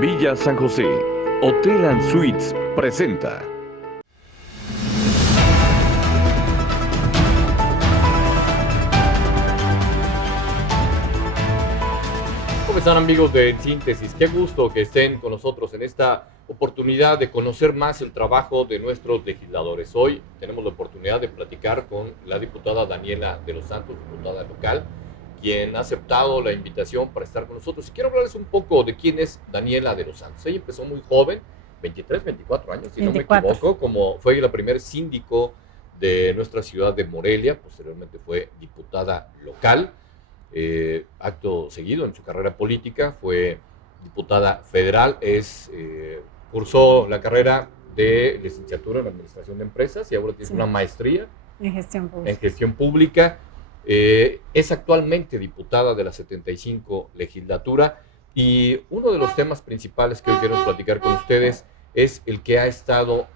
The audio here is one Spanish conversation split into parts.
Villa San José, Hotel and Suites presenta. ¿Cómo están, amigos de Síntesis? Qué gusto que estén con nosotros en esta oportunidad de conocer más el trabajo de nuestros legisladores. Hoy tenemos la oportunidad de platicar con la diputada Daniela de los Santos, diputada local, quien ha aceptado la invitación para estar con nosotros. Y quiero hablarles un poco de quién es Daniela de los Santos. Ella empezó muy joven, 23, 24 años, si 24. no me equivoco, como fue la primer síndico de nuestra ciudad de Morelia. Posteriormente fue diputada local. Acto seguido en su carrera política fue diputada federal, cursó la carrera de licenciatura en Administración de Empresas y ahora tiene una maestría en gestión pública. Es actualmente diputada de la 75 legislatura y uno de los temas principales que hoy quiero platicar con ustedes es el que ha estado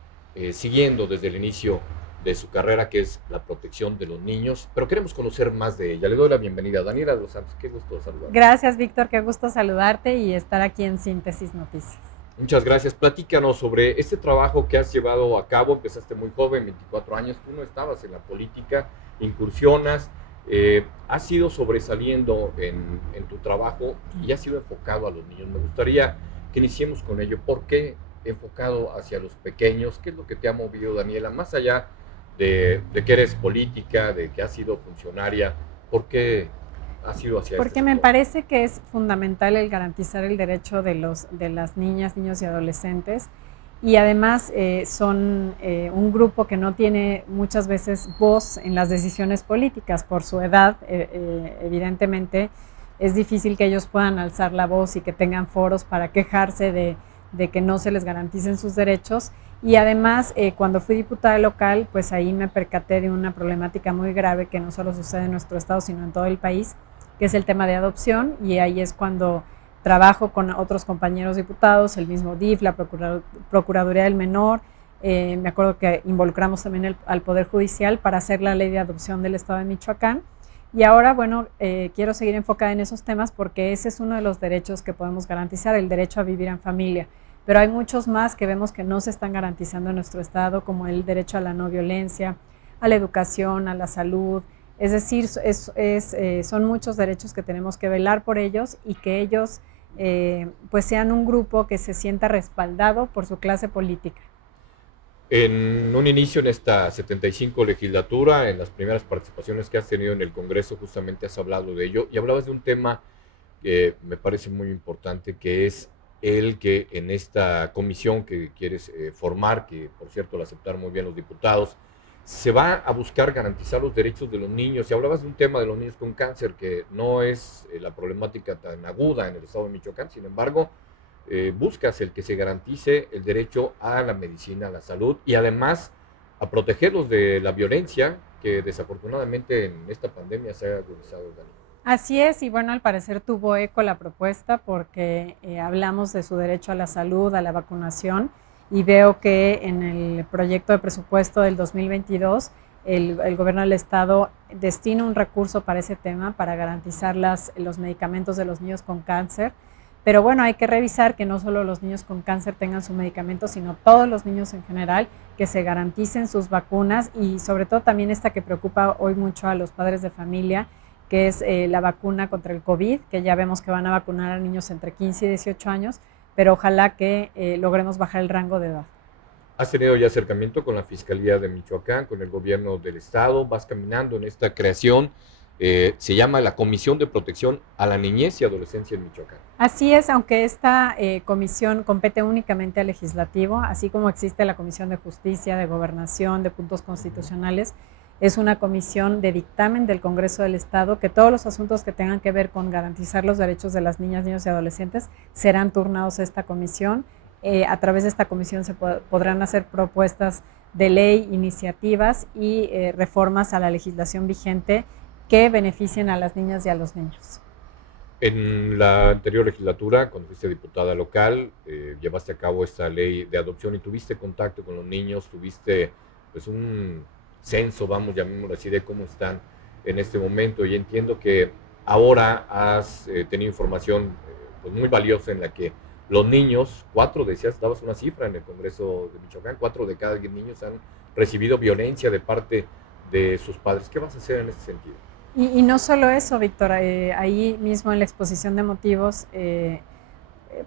siguiendo desde el inicio de su carrera, que es la protección de los niños, pero queremos conocer más de ella. Le doy la bienvenida a Daniela de los Santos. Qué gusto saludarte. Gracias, Víctor, qué gusto saludarte y estar aquí en Síntesis Noticias. Muchas gracias. Platícanos sobre este trabajo que has llevado a cabo. Empezaste muy joven, 24 años, tú no estabas en la política, incursionas, has ido sobresaliendo en tu trabajo y has sido enfocado a los niños. Me gustaría que iniciemos con ello. ¿Por qué enfocado hacia los pequeños? ¿Qué es lo que te ha movido, Daniela, más allá de que eres política, de que has sido funcionaria? ¿Por qué has sido hacia Porque me parece que es fundamental el garantizar el derecho de las niñas, niños y adolescentes, y además son un grupo que no tiene muchas veces voz en las decisiones políticas por su edad. Evidentemente es difícil que ellos puedan alzar la voz y que tengan foros para quejarse de que no se les garanticen sus derechos. Y además, cuando fui diputada local, pues ahí me percaté de una problemática muy grave que no solo sucede en nuestro estado, sino en todo el país, que es el tema de adopción, y ahí es cuando trabajo con otros compañeros diputados, el mismo DIF, la Procuraduría del Menor. Me acuerdo que involucramos también al Poder Judicial para hacer la ley de adopción del estado de Michoacán. Y ahora, bueno, quiero seguir enfocada en esos temas porque ese es uno de los derechos que podemos garantizar, el derecho a vivir en familia. Pero hay muchos más que vemos que no se están garantizando en nuestro estado, como el derecho a la no violencia, a la educación, a la salud. Es decir, son muchos derechos que tenemos que velar por ellos y que ellos pues sean un grupo que se sienta respaldado por su clase política. En un inicio en esta 75 legislatura, en las primeras participaciones que has tenido en el Congreso, justamente has hablado de ello y hablabas de un tema que me parece muy importante, que es el que en esta comisión que quieres formar, que por cierto la aceptaron muy bien los diputados, se va a buscar garantizar los derechos de los niños. Y hablabas de un tema de los niños con cáncer, que no es la problemática tan aguda en el estado de Michoacán. Sin embargo, buscas el que se garantice el derecho a la medicina, a la salud y además a protegerlos de la violencia que desafortunadamente en esta pandemia se ha agudizado. Así es, y bueno, al parecer tuvo eco la propuesta porque hablamos de su derecho a la salud, a la vacunación, y veo que en el proyecto de presupuesto del 2022 el gobierno del estado destina un recurso para ese tema, para garantizar los medicamentos de los niños con cáncer. Pero bueno, hay que revisar que no solo los niños con cáncer tengan su medicamento, sino todos los niños en general, que se garanticen sus vacunas, y sobre todo también esta que preocupa hoy mucho a los padres de familia, que es la vacuna contra el COVID, que ya vemos que van a vacunar a niños entre 15 y 18 años, pero ojalá que logremos bajar el rango de edad. ¿Has tenido ya acercamiento con la Fiscalía de Michoacán, con el gobierno del estado? ¿Vas caminando en esta creación? Se llama la Comisión de Protección a la Niñez y Adolescencia en Michoacán. Así es, aunque esta comisión compete únicamente al legislativo, así como existe la Comisión de Justicia, de Gobernación, de Puntos Constitucionales, es una comisión de dictamen del Congreso del Estado, que todos los asuntos que tengan que ver con garantizar los derechos de las niñas, niños y adolescentes serán turnados a esta comisión. A través de esta comisión se podrán hacer propuestas de ley, iniciativas y reformas a la legislación vigente que beneficien a las niñas y a los niños. En la anterior legislatura, cuando fuiste diputada local, llevaste a cabo esta ley de adopción y tuviste contacto con los niños, tuviste pues un censo, vamos, llamémoslo así, de cómo están en este momento, y entiendo que ahora has tenido información pues muy valiosa en la que los niños, 4, decías, dabas una cifra en el Congreso de Michoacán, 4 de cada 10 niños han recibido violencia de parte de sus padres. ¿Qué vas a hacer en ese sentido? Y no solo eso, Víctor, ahí mismo en la exposición de motivos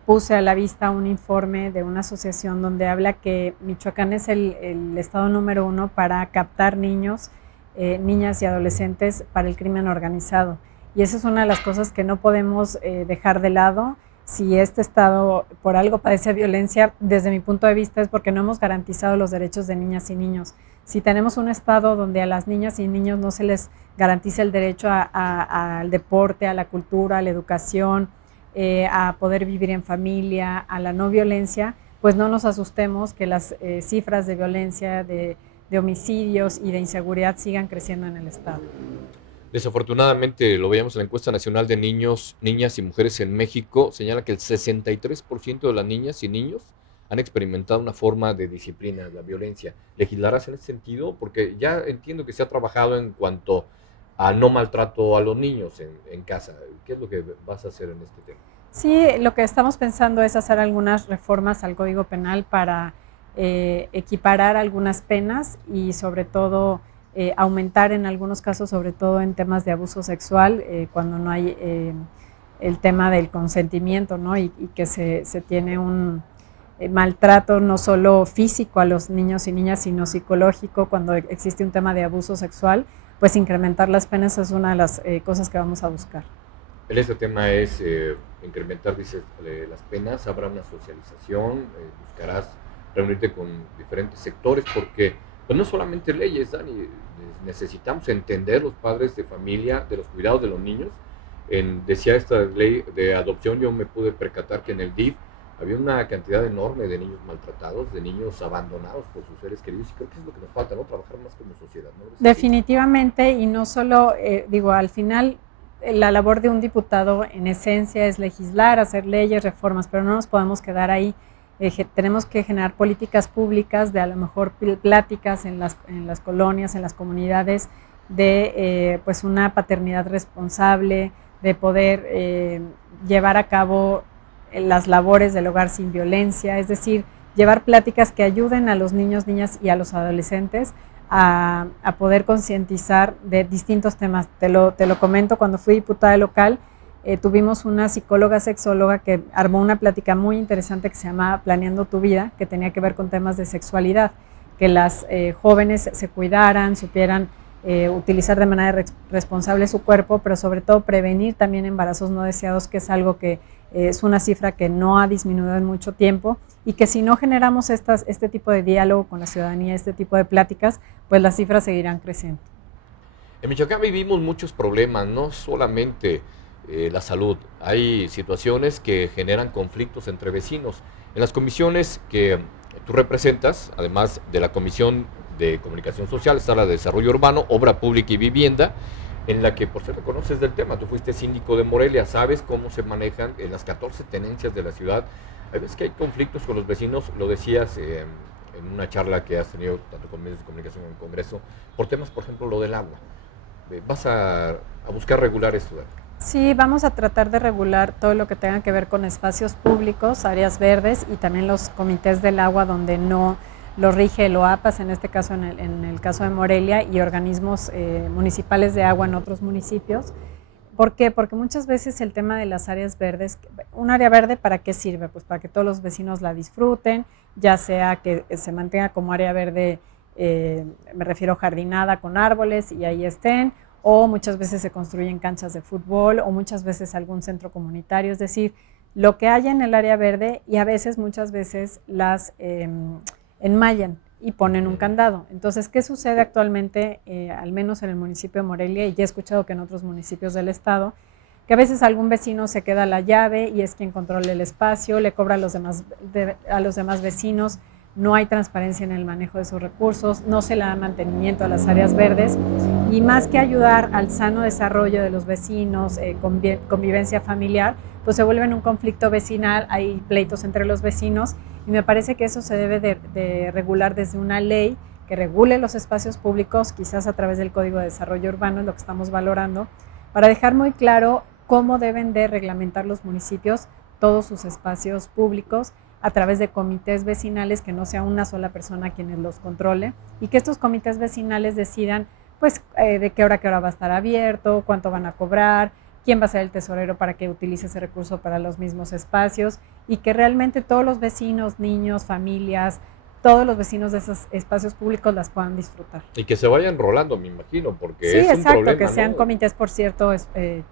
puse a la vista un informe de una asociación donde habla que Michoacán es el estado número 1 para captar niños, niñas y adolescentes para el crimen organizado. Y esa es una de las cosas que no podemos dejar de lado. Si este estado por algo padece violencia, desde mi punto de vista es porque no hemos garantizado los derechos de niñas y niños. Si tenemos un estado donde a las niñas y niños no se les garantiza el derecho al deporte, a la cultura, a la educación, a poder vivir en familia, a la no violencia, pues no nos asustemos que las cifras de violencia, de homicidios y de inseguridad sigan creciendo en el estado. Desafortunadamente, lo veíamos en la encuesta nacional de niños, niñas y mujeres en México, señala que el 63% de las niñas y niños han experimentado una forma de disciplina, la violencia. ¿Legislarás en ese sentido? Porque ya entiendo que se ha trabajado en cuanto a no maltrato a los niños en casa. ¿Qué es lo que vas a hacer en este tema? Sí, lo que estamos pensando es hacer algunas reformas al Código Penal para equiparar algunas penas y sobre todo aumentar en algunos casos, sobre todo en temas de abuso sexual, cuando no hay el tema del consentimiento, ¿no? Y que se tiene un maltrato no solo físico a los niños y niñas, sino psicológico, cuando existe un tema de abuso sexual, pues incrementar las penas es una de las cosas que vamos a buscar. En este tema es incrementar, dices, las penas, habrá una socialización, buscarás reunirte con diferentes sectores, porque pues no solamente leyes, Dani, necesitamos entender los padres de familia, de los cuidados de los niños. Decía esta ley de adopción, yo me pude percatar que en el DIF había una cantidad enorme de niños maltratados, de niños abandonados por sus seres queridos, y creo que es lo que nos falta, ¿no? Trabajar más como sociedad, ¿no? Definitivamente, y no solo, al final la labor de un diputado en esencia es legislar, hacer leyes, reformas, pero no nos podemos quedar ahí. Tenemos que generar políticas públicas, de a lo mejor pláticas en las colonias, en las comunidades, de pues una paternidad responsable, de poder llevar a cabo las labores del hogar sin violencia, es decir, llevar pláticas que ayuden a los niños, niñas y a los adolescentes a poder concientizar de distintos temas. Te lo comento, cuando fui diputada local, tuvimos una psicóloga sexóloga que armó una plática muy interesante que se llama Planeando tu Vida, que tenía que ver con temas de sexualidad, que las jóvenes se cuidaran, supieran utilizar de manera responsable su cuerpo, pero sobre todo prevenir también embarazos no deseados, que es algo que es una cifra que no ha disminuido en mucho tiempo, y que si no generamos este tipo de diálogo con la ciudadanía, este tipo de pláticas, pues las cifras seguirán creciendo. En Michoacán vivimos muchos problemas, no solamente la salud, hay situaciones que generan conflictos entre vecinos. En las comisiones que tú representas, además de la Comisión de Comunicación Social, está la de Desarrollo Urbano, Obra Pública y Vivienda, en la que por cierto conoces del tema, tú fuiste síndico de Morelia, sabes cómo se manejan en las 14 tenencias de la ciudad. Hay veces que hay conflictos con los vecinos, lo decías en una charla que has tenido tanto con medios de comunicación como en el Congreso, por temas, por ejemplo, lo del agua. ¿Vas a buscar regular esto? Sí, vamos a tratar de regular todo lo que tenga que ver con espacios públicos, áreas verdes y también los comités del agua donde no lo rige el OAPAS, en este caso, en el caso de Morelia, y organismos municipales de agua en otros municipios. ¿Por qué? Porque muchas veces el tema de las áreas verdes, ¿un área verde para qué sirve? Pues para que todos los vecinos la disfruten, ya sea que se mantenga como área verde, me refiero jardinada con árboles y ahí estén, o muchas veces se construyen canchas de fútbol, o muchas veces algún centro comunitario, es decir, lo que haya en el área verde, y a veces, muchas veces, las enmallan y ponen un candado. Entonces, ¿qué sucede actualmente, al menos en el municipio de Morelia, y ya he escuchado que en otros municipios del estado, que a veces algún vecino se queda la llave y es quien controla el espacio, le cobra a los demás vecinos, no hay transparencia en el manejo de sus recursos, no se le da mantenimiento a las áreas verdes, y más que ayudar al sano desarrollo de los vecinos, convivencia familiar, pues se vuelve un conflicto vecinal, hay pleitos entre los vecinos, y me parece que eso se debe de regular desde una ley que regule los espacios públicos, quizás a través del Código de Desarrollo Urbano, es lo que estamos valorando, para dejar muy claro cómo deben de reglamentar los municipios todos sus espacios públicos a través de comités vecinales, que no sea una sola persona quien los controle, y que estos comités vecinales decidan pues de qué hora va a estar abierto, cuánto van a cobrar, quién va a ser el tesorero para que utilice ese recurso para los mismos espacios, y que realmente todos los vecinos, niños, familias, todos los vecinos de esos espacios públicos las puedan disfrutar. Y que se vayan rolando, me imagino, porque sí, es un exacto, problema, que sean ¿no? comités por cierto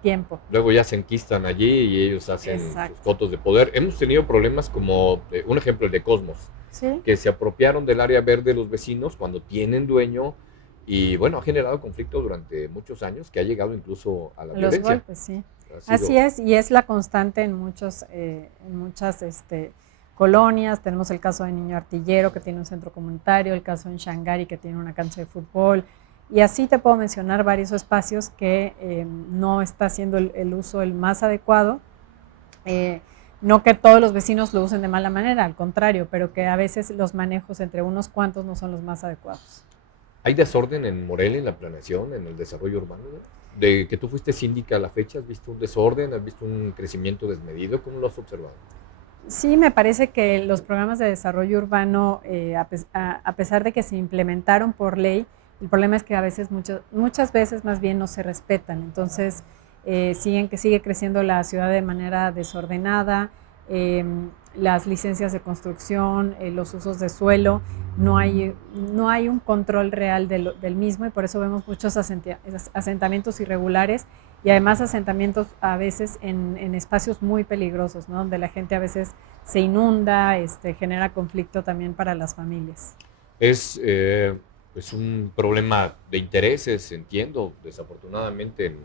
tiempo. Luego ya se enquistan allí y ellos hacen Exacto. sus cotos de poder. Hemos tenido problemas como, un ejemplo, el de Cosmos, ¿Sí? que se apropiaron del área verde los vecinos cuando tienen dueño y bueno, ha generado conflicto durante muchos años que ha llegado incluso a la Los violencia. golpes, sí. Ha sido- Así es, y es la constante en muchas colonias. Tenemos el caso de Niño Artillero, que tiene un centro comunitario, el caso en Shangari, que tiene una cancha de fútbol, y así te puedo mencionar varios espacios que no está siendo el uso el más adecuado. No que todos los vecinos lo usen de mala manera, al contrario, pero que a veces los manejos entre unos cuantos no son los más adecuados. ¿Hay desorden en Morelia, en la planeación, en el desarrollo urbano? De que tú fuiste síndica a la fecha, ¿has visto un desorden? ¿Has visto un crecimiento desmedido? ¿Cómo lo has observado? Sí, me parece que los programas de desarrollo urbano, a pesar de que se implementaron por ley, el problema es que a veces, muchas veces más bien no se respetan. Entonces, sigue creciendo la ciudad de manera desordenada, las licencias de construcción, los usos de suelo, no hay un control real del mismo, y por eso vemos muchos asentamientos irregulares, y además asentamientos a veces en espacios muy peligrosos, ¿no? Donde la gente a veces se inunda, genera conflicto también para las familias. Es pues un problema de intereses, entiendo, desafortunadamente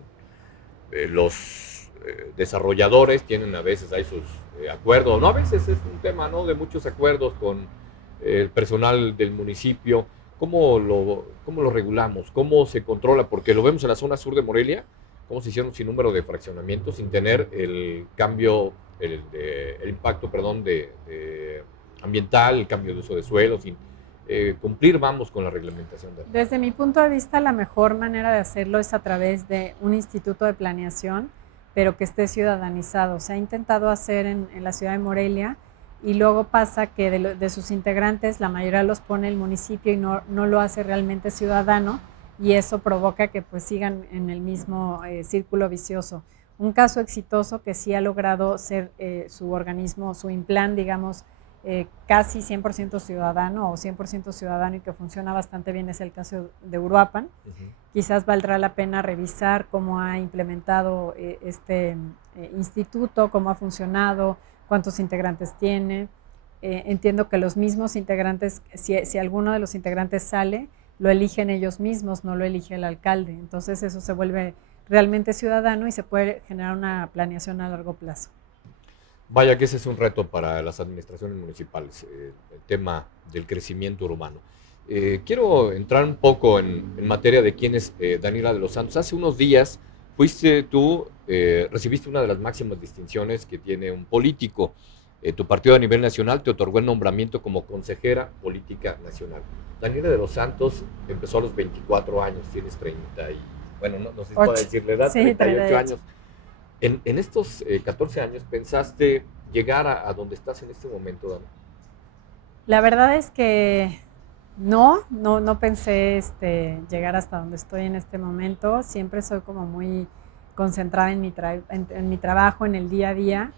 los desarrolladores tienen a veces ahí sus acuerdos, no a veces es un tema, ¿no?, de muchos acuerdos con el personal del municipio. ¿Cómo lo regulamos? ¿Cómo se controla? Porque lo vemos en la zona sur de Morelia, cómo se hicieron sin número de fraccionamientos sin tener el cambio, el impacto, perdón, ambiental, el cambio de uso de suelo, sin cumplir, vamos, con la reglamentación. Desde mi punto de vista, la mejor manera de hacerlo es a través de un instituto de planeación, pero que esté ciudadanizado. Se ha intentado hacer en la ciudad de Morelia, y luego pasa que de sus integrantes la mayoría los pone el municipio y no lo hace realmente ciudadano, y eso provoca que pues sigan en el mismo círculo vicioso. Un caso exitoso que sí ha logrado ser su organismo, su Implan, digamos, casi 100% ciudadano o 100% ciudadano, y que funciona bastante bien, es el caso de Uruapan. Quizás valdrá la pena revisar cómo ha implementado este instituto, cómo ha funcionado, cuántos integrantes tiene. Entiendo que los mismos integrantes, si alguno de los integrantes sale, lo eligen ellos mismos, no lo elige el alcalde. Entonces eso se vuelve realmente ciudadano y se puede generar una planeación a largo plazo. Vaya que ese es un reto para las administraciones municipales, el tema del crecimiento urbano. Quiero entrar un poco en materia de quién es Daniela de los Santos. Hace unos días recibiste una de las máximas distinciones que tiene un político. Tu partido a nivel nacional te otorgó el nombramiento como consejera política nacional. Daniela de los Santos empezó a los 24 años, tienes 30 y, bueno, no sé si puedo decir la edad, sí, 38 años. En estos 14 años, ¿pensaste llegar a donde estás en este momento, Dani? La verdad es que no pensé llegar hasta donde estoy en este momento. Siempre soy como muy concentrada en mi trabajo, en el día a día.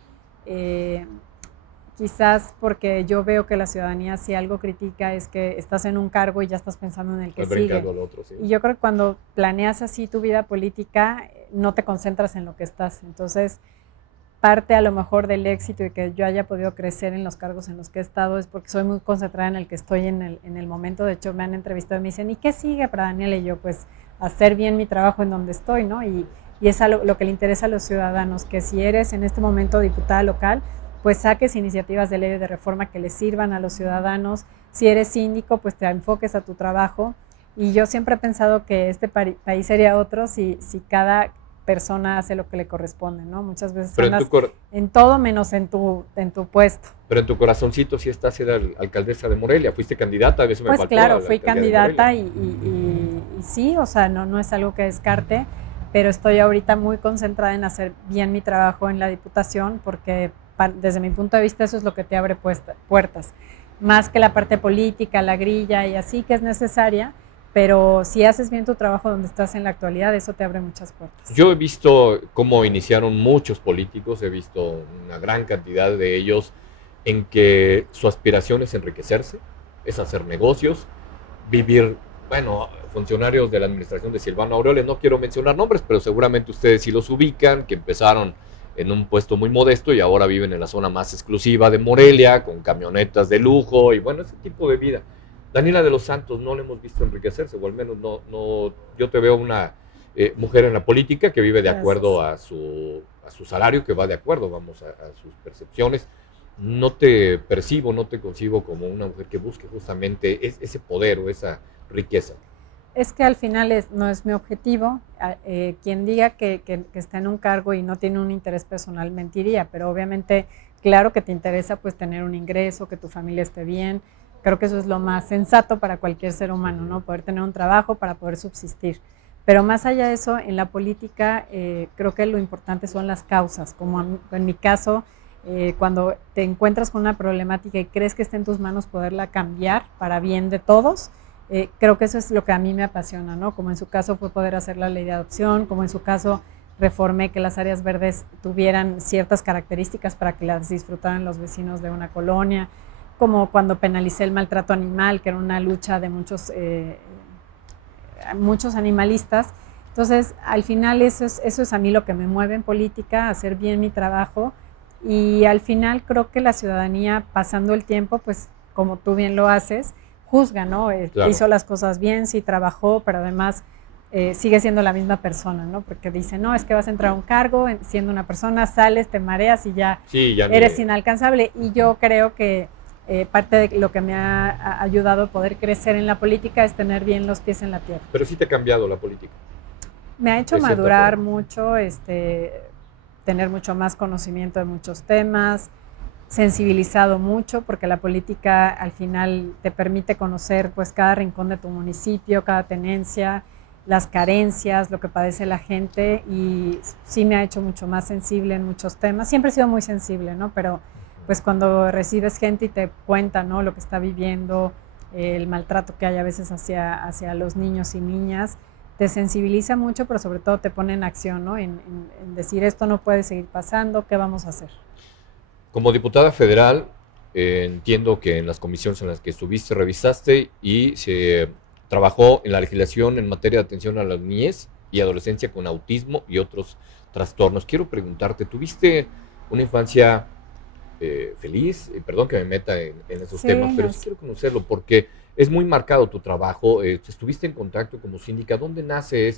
Quizás porque yo veo que la ciudadanía, si algo critica, es que estás en un cargo y ya estás pensando en el que sigue. Al otro, sí. Y yo creo que cuando planeas así tu vida política, no te concentras en lo que estás. Entonces, parte a lo mejor del éxito y que yo haya podido crecer en los cargos en los que he estado es porque soy muy concentrada en el que estoy en el momento. De hecho, me han entrevistado y me dicen, ¿y qué sigue para Daniela? Y yo, pues, hacer bien mi trabajo en donde estoy, ¿no? Y es lo que le interesa a los ciudadanos, que si eres en este momento diputada local, pues saques iniciativas de ley de reforma que les sirvan a los ciudadanos. Si eres síndico, pues te enfoques a tu trabajo. Y yo siempre he pensado que este país sería otro si cada persona hace lo que le corresponde, ¿no? Muchas veces andas en todo menos en tu puesto. Pero en tu corazoncito sí estás, era alcaldesa de Morelia, fuiste candidata, a veces me faltó. Pues claro, fui candidata y sí, o sea, no es algo que descarte, pero estoy ahorita muy concentrada en hacer bien mi trabajo en la Diputación, porque desde mi punto de vista eso es lo que te abre puertas, más que la parte política, la grilla y así, que es necesaria, pero si haces bien tu trabajo donde estás en la actualidad, eso te abre muchas puertas. Yo he visto cómo iniciaron muchos políticos, he visto una gran cantidad de ellos en que su aspiración es enriquecerse, es hacer negocios, vivir, bueno, funcionarios de la administración de Silvano Aureoles, no quiero mencionar nombres, pero seguramente ustedes sí los ubican, que empezaron en un puesto muy modesto y ahora viven en la zona más exclusiva de Morelia, con camionetas de lujo y bueno, ese tipo de vida. Daniela de los Santos no le hemos visto enriquecerse, o al menos no yo te veo una mujer en la política que vive de acuerdo a su salario, que va de acuerdo, vamos, a sus percepciones. No te percibo, no te concibo como una mujer que busque justamente ese poder o esa riqueza. Es que al final no es mi objetivo. Quien diga que está en un cargo y no tiene un interés personal mentiría, pero obviamente, claro que te interesa pues tener un ingreso, que tu familia esté bien. Creo que eso es lo más sensato para cualquier ser humano, ¿no? Poder tener un trabajo para poder subsistir. Pero más allá de eso, en la política creo que lo importante son las causas, como en mi caso, cuando te encuentras con una problemática y crees que está en tus manos poderla cambiar para bien de todos, creo que eso es lo que a mí me apasiona, ¿no? Como en su caso fue poder hacer la ley de adopción, como en su caso reformé que las áreas verdes tuvieran ciertas características para que las disfrutaran los vecinos de una colonia, como cuando penalicé el maltrato animal, que era una lucha de muchos animalistas. Entonces, al final eso es a mí lo que me mueve en política, hacer bien mi trabajo, y al final creo que la ciudadanía, pasando el tiempo, pues como tú bien lo haces, juzga, ¿no? Claro. Hizo las cosas bien, sí trabajó, pero además sigue siendo la misma persona, ¿no? Porque dice, no, es que vas a entrar a un cargo siendo una persona, sales, te mareas y ya eres inalcanzable. Y yo creo que parte de lo que me ha ayudado a poder crecer en la política es tener bien los pies en la tierra. Pero sí te ha cambiado la política. Me ha hecho madurar mucho, tener mucho más conocimiento de muchos temas, sensibilizado mucho, porque la política al final te permite conocer pues cada rincón de tu municipio, cada tenencia, las carencias, lo que padece la gente, y sí me ha hecho mucho más sensible en muchos temas. Siempre he sido muy sensible, ¿no? Pero pues cuando recibes gente y te cuenta, ¿no?, lo que está viviendo, el maltrato que hay a veces hacia los niños y niñas, te sensibiliza mucho, pero sobre todo te pone en acción, ¿no? En decir, esto no puede seguir pasando, ¿qué vamos a hacer? Como diputada federal, entiendo que en las comisiones en las que estuviste, revisaste y se trabajó en la legislación en materia de atención a la niñez y adolescencia con autismo y otros trastornos. Quiero preguntarte, ¿tuviste una infancia feliz? Perdón que me meta en esos temas, pero sí quiero conocerlo porque es muy marcado tu trabajo. Estuviste en contacto como síndica. ¿Dónde nace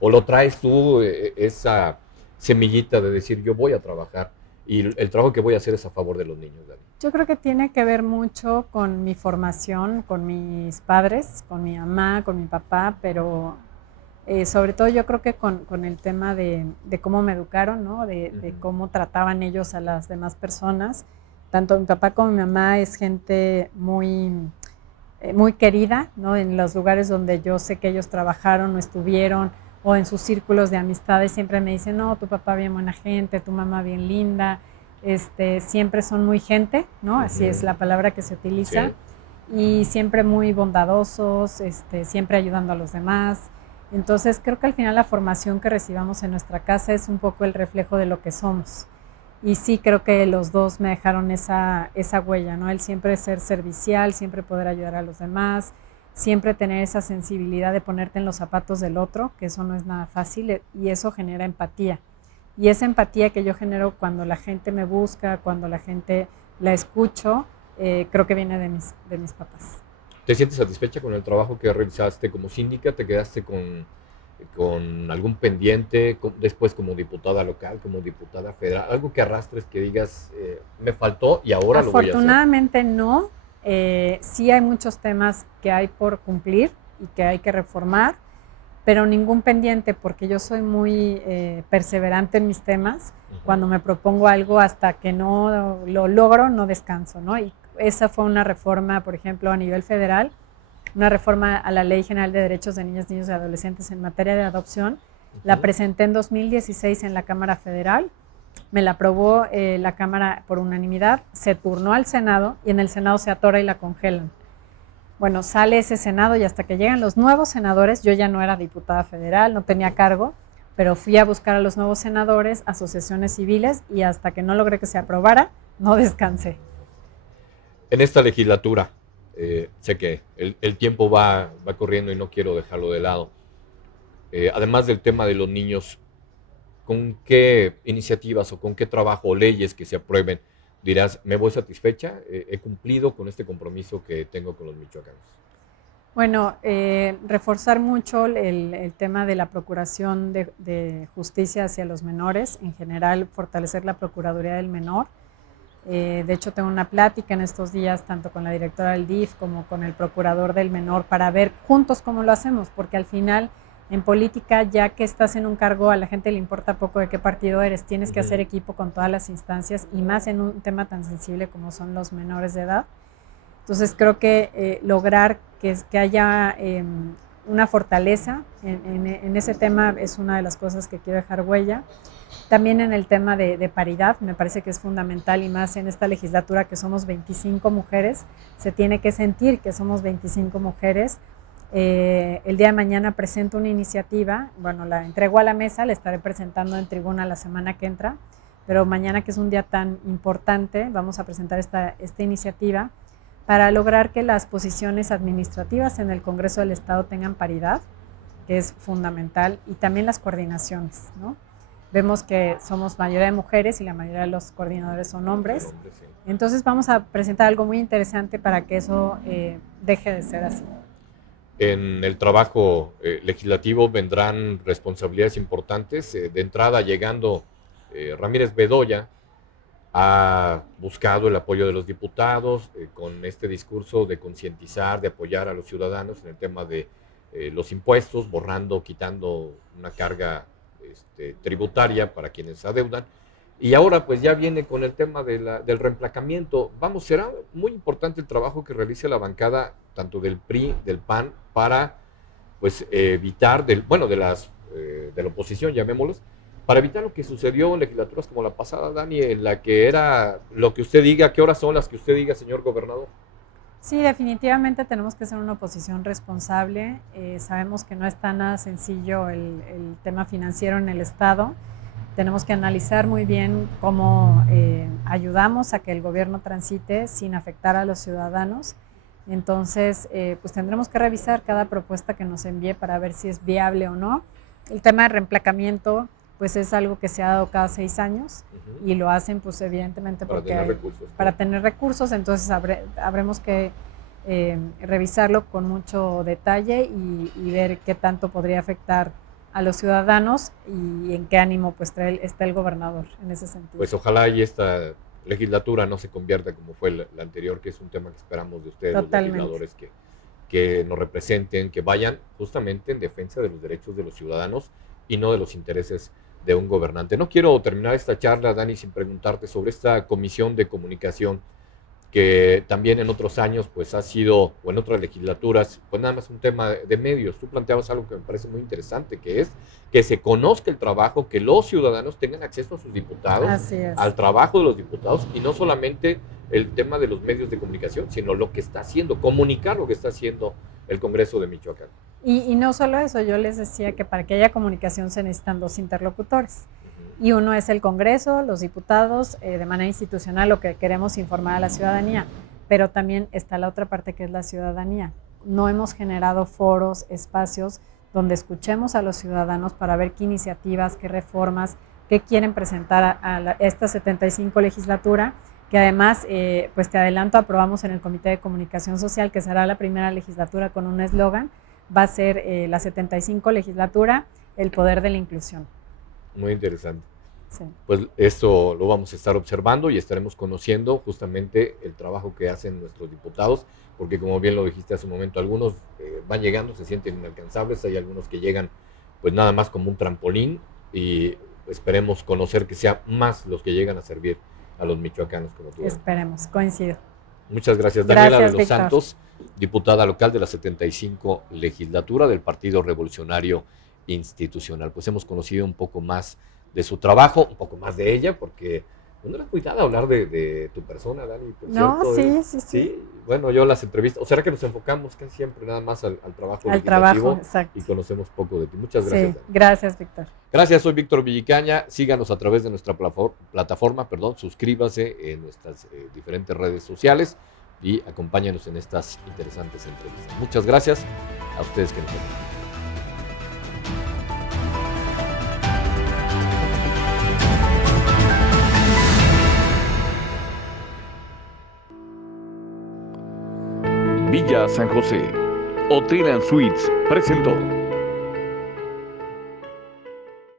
o lo traes tú, esa semillita de decir, yo voy a trabajar y el trabajo que voy a hacer es a favor de los niños, Dani? Yo creo que tiene que ver mucho con mi formación, con mis padres, con mi mamá, con mi papá, pero sobre todo yo creo que con el tema de cómo me educaron, ¿no? De cómo trataban ellos a las demás personas. Tanto mi papá como mi mamá es gente muy, muy querida, ¿no? En los lugares donde yo sé que ellos trabajaron o estuvieron, o en sus círculos de amistades, siempre me dicen, no, tu papá bien buena gente, tu mamá bien linda. Siempre son muy gente, ¿no? Así es la palabra que se utiliza. Sí. Y siempre muy bondadosos, siempre ayudando a los demás. Entonces creo que al final la formación que recibamos en nuestra casa es un poco el reflejo de lo que somos. Y sí, creo que los dos me dejaron esa huella, ¿no? El siempre ser servicial, siempre poder ayudar a los demás, siempre tener esa sensibilidad de ponerte en los zapatos del otro, que eso no es nada fácil, y eso genera empatía. Y esa empatía que yo genero cuando la gente me busca, cuando la gente la escucho, creo que viene de mis papás. ¿Te sientes satisfecha con el trabajo que realizaste como síndica? ¿Te quedaste con algún pendiente después como diputada local, como diputada federal? Algo que arrastres, que digas, me faltó y ahora lo voy a hacer. Afortunadamente no. Sí hay muchos temas que hay por cumplir y que hay que reformar, pero ningún pendiente, porque yo soy muy perseverante en mis temas. Cuando me propongo algo, hasta que no lo logro, no descanso, ¿no? Y esa fue una reforma, por ejemplo, a nivel federal, una reforma a la Ley General de Derechos de Niñas, Niños y Adolescentes en materia de adopción. La presenté en 2016 en la Cámara Federal. me la aprobó la Cámara por unanimidad, se turnó al Senado y en el Senado se atora y la congelan. Bueno, sale ese Senado y hasta que llegan los nuevos senadores, yo ya no era diputada federal, no tenía cargo, pero fui a buscar a los nuevos senadores, asociaciones civiles, y hasta que no logré que se aprobara, no descansé. En esta legislatura, sé que el tiempo va corriendo y no quiero dejarlo de lado. Además del tema de los niños, ¿con qué iniciativas o con qué trabajo o leyes que se aprueben dirás, me voy satisfecha, he cumplido con este compromiso que tengo con los michoacanos? Bueno, reforzar mucho el tema de la procuración de justicia hacia los menores, en general fortalecer la Procuraduría del Menor. De hecho, tengo una plática en estos días tanto con la directora del DIF como con el procurador del menor para ver juntos cómo lo hacemos, porque al final en política, ya que estás en un cargo, a la gente le importa poco de qué partido eres, tienes que hacer equipo con todas las instancias y más en un tema tan sensible como son los menores de edad. Entonces creo que lograr que haya una fortaleza en ese tema es una de las cosas que quiero dejar huella. También en el tema de paridad, me parece que es fundamental y más en esta legislatura que somos 25 mujeres, se tiene que sentir que somos 25 mujeres. El día de mañana presento una iniciativa, bueno, la entrego a la mesa, la estaré presentando en tribuna la semana que entra, pero mañana, que es un día tan importante, vamos a presentar esta iniciativa para lograr que las posiciones administrativas en el Congreso del Estado tengan paridad, que es fundamental, y también las coordinaciones, ¿no? Vemos que somos mayoría de mujeres y la mayoría de los coordinadores son hombres. Entonces vamos a presentar algo muy interesante para que eso deje de ser así. En el trabajo legislativo vendrán responsabilidades importantes. De entrada, llegando Ramírez Bedoya, ha buscado el apoyo de los diputados con este discurso de concientizar, de apoyar a los ciudadanos en el tema de los impuestos, borrando, quitando una carga tributaria para quienes adeudan. Y ahora pues ya viene con el tema del reemplacamiento. Vamos, será muy importante el trabajo que realice la bancada, tanto del PRI, del PAN, para pues evitar, de la oposición, llamémoslos, para evitar lo que sucedió en legislaturas como la pasada, Dani, en la que era lo que usted diga, qué horas son las que usted diga, señor gobernador. Sí, definitivamente tenemos que ser una oposición responsable. Sabemos que no está nada sencillo el tema financiero en el Estado. Tenemos que analizar muy bien cómo ayudamos a que el gobierno transite sin afectar a los ciudadanos. Entonces, pues tendremos que revisar cada propuesta que nos envíe para ver si es viable o no. El tema de reemplacamiento, pues es algo que se ha dado cada 6 años y lo hacen pues evidentemente para porque tener recursos. Para tener recursos, entonces habremos que revisarlo con mucho detalle y ver qué tanto podría afectar a los ciudadanos y en qué ánimo pues está el gobernador en ese sentido. Pues ojalá y esta legislatura no se convierta como fue la anterior, que es un tema que esperamos de ustedes, Totalmente. Los legisladores, que nos representen, que vayan justamente en defensa de los derechos de los ciudadanos y no de los intereses de un gobernante. No quiero terminar esta charla, Dani, sin preguntarte sobre esta comisión de comunicación que también en otros años pues ha sido, o en otras legislaturas, pues nada más un tema de medios. Tú planteabas algo que me parece muy interesante, que es que se conozca el trabajo, que los ciudadanos tengan acceso a sus diputados, al trabajo de los diputados, y no solamente el tema de los medios de comunicación, sino lo que está haciendo, comunicar lo que está haciendo el Congreso de Michoacán. Y no solo eso, yo les decía que para que haya comunicación se necesitan 2 interlocutores. Y uno es el Congreso, los diputados, de manera institucional, lo que queremos informar a la ciudadanía, pero también está la otra parte que es la ciudadanía. No hemos generado foros, espacios donde escuchemos a los ciudadanos para ver qué iniciativas, qué reformas, qué quieren presentar a esta 75 legislatura, que además, pues te adelanto, aprobamos en el Comité de Comunicación Social, que será la primera legislatura con un eslogan, va a ser la 75 legislatura, el poder de la inclusión. Muy interesante. Sí. Pues esto lo vamos a estar observando y estaremos conociendo justamente el trabajo que hacen nuestros diputados, porque como bien lo dijiste hace un momento, algunos van llegando, se sienten inalcanzables, hay algunos que llegan pues nada más como un trampolín, y esperemos conocer que sean más los que llegan a servir a los michoacanos como tú. Esperemos, coincido. Muchas gracias. Daniela de los Víctor Santos, diputada local de la 75 legislatura del Partido Revolucionario Institucional. Pues hemos conocido un poco más de su trabajo, un poco más de ella, porque no eres muy dada a hablar de tu persona, Dani. Por No, cierto, sí. Bueno, yo las entrevistas, o será que nos enfocamos casi siempre nada más al trabajo Al legislativo trabajo, exacto. y conocemos poco de ti. Muchas gracias, Sí, Dani. gracias, Víctor. Gracias, soy Víctor Villicaña. Síganos a través de nuestra plataforma, suscríbase en nuestras diferentes redes sociales y acompáñenos en estas interesantes entrevistas. Muchas gracias a ustedes que nos ven. Villa San José. Hotel and Suites presentó.